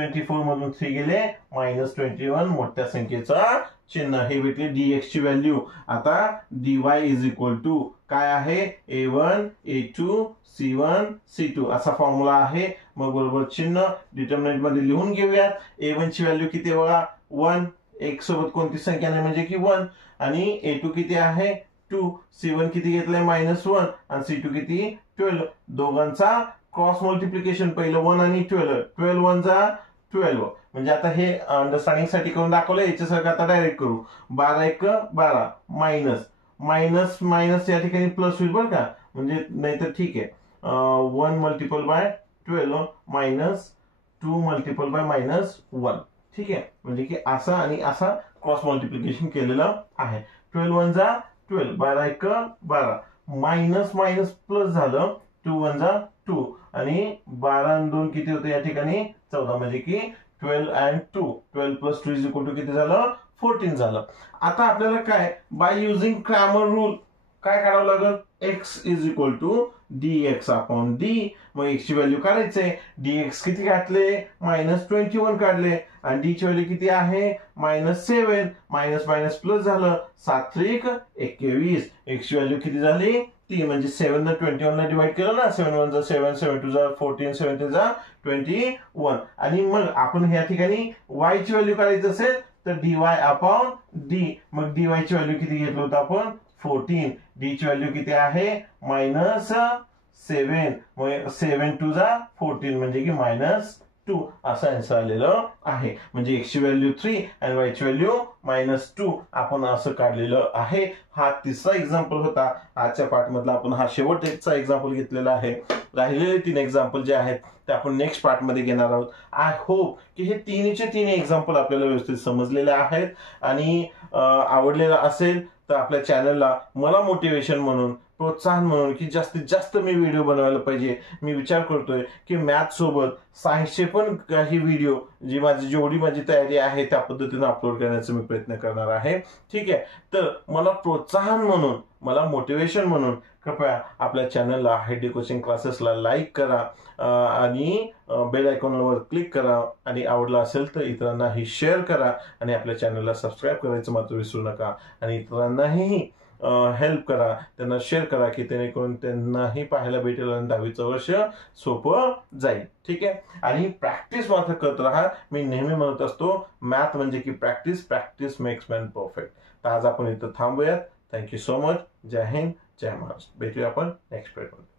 24 मधून 3 गेले -21 मोठ्या संख्येचा चिन्ह हे भेटले dx ची व्हॅल्यू. आता dy इज इक्वल टू काय आहे a1 a2 c1 c2 असा फॉर्म्युला आहे. मग बरोबर चिन्ह डिटर्मिनंट मध्ये लिहून घेऊयात. a1 ची व्हॅल्यू किती बघा 1, एक सोबत कोणती संख्या नाही म्हणजे की 1, आणि a2 किती आहे 2, c1 किती घेतलंय -1 आणि c2 किती 12. दोघांचा क्रॉस मल्टिप्लिकेशन पहिलं 1 आणि 12, 12 1 जा 12. म्हणजे आता हे अंडरस्टँडिंग साठी करून दाखवलं. याच्यासारखं आता डायरेक्ट करू. 12 1 12 मायनस मायनस मायनस या ठिकाणी प्लस होईल बरं का, म्हणजे नाहीतर ठीक आहे 1 multiple bye 12 minus 2 multiple bye -1. ठीक आहे, म्हणजे की असा आणि असा क्रॉस मल्टिप्लिकेशन केलेलं आहे. 12 1 जा 12, 12 1 12 मायनस मायनस प्लस झालं 2 1 जा 2 आणि 12 आणि 2 किती होते या ठिकाणी 14, म्हणजे की 12 and 2 12 plus 2 is equal to किती झालं 14 झालं. आता आपल्याला काय बाय युजिंग क्रॅमर रूल काय करावं लागेल, x is equal to dx upon d. मग x ची व्हॅल्यू काढायचे. dx किती काढले -21 काढले आणि d ची व्हॅल्यू किती आहे -7, मायनस मायनस प्लस झालं 7 3 21. x ची व्हॅल्यू किती झाली 3, म्हणजे 7 ने 21 ला डिवाइड केलं ना, 7 1 जा 7 7 2 जा 14 7 3 जा 21. आणि मग आपण या ठिकाणी y ची व्हॅल्यू काढायची असेल तर dy अपॉन d. मग dy ची व्हॅल्यू किती घेतलं होतं आपण 14, d ची व्हॅल्यू किती आहे -7, मग 7 2 जा 14 म्हणजे की -2 असं आन्सर आलेलं आहे. म्हणजे x ची व्हॅल्यू 3 आणि y ची व्हॅल्यू -2 आपण असं काढलेलं आहे. हा तिसरा एक्झाम्पल होता आजच्या पार्ट मधला. आपण हा शेवटचा एक्झाम्पल घेतलेला आहे. राहिलेले 3 एक्झाम्पल जे आहेत ते आपण नेक्स्ट पार्ट मध्ये घेणार आहोत. आय होप की हे तिन्हीचे तिन्ही एक्झाम्पल आपल्याला व्यवस्थित समजलेले आहेत आणि आवडलेलं असेल तर आपल्या चॅनलला मला मोटिवेशन म्हणून, प्रोत्साहन म्हणून की जास्तीत जास्त मी व्हिडिओ बनवायला पाहिजे. मी विचार करतोय की मॅथ सोबत सायन्सचे पण काही व्हिडिओ जेवढी माझी तयारी आहे त्या पद्धतीने अपलोड करण्याचा मी प्रयत्न करणार आहे. ठीक आहे, तर मला प्रोत्साहन म्हणून, मला मोटिवेशन म्हणून कृपया आपल्या चॅनलला हायडी कोचिंग क्लासेसला लाईक करा आणि बेल आयकॉनवर क्लिक करा आणि आवडला असेल तर इतरांनाही शेअर करा आणि आपल्या चॅनलला सबस्क्राईब करायचं मात्र विसरू नका आणि इतरांनाही हेल्प करा, त्यांना शेअर करा की जेणेकरून त्यांनाही पाहायला भेटेल आणि 10वीचं वर्ष सोपं जाईल. ठीक आहे, आणि प्रॅक्टिस मात्र करत राहा. मी नेहमी म्हणत असतो मॅथ म्हणजे की practice, practice makes man perfect. तर आज आपण इथं थांबूयात. Thank you so much. जय हिंद, जय महाराष्ट्र. भेटूया आपण नेक्स्ट पार्टमध्ये.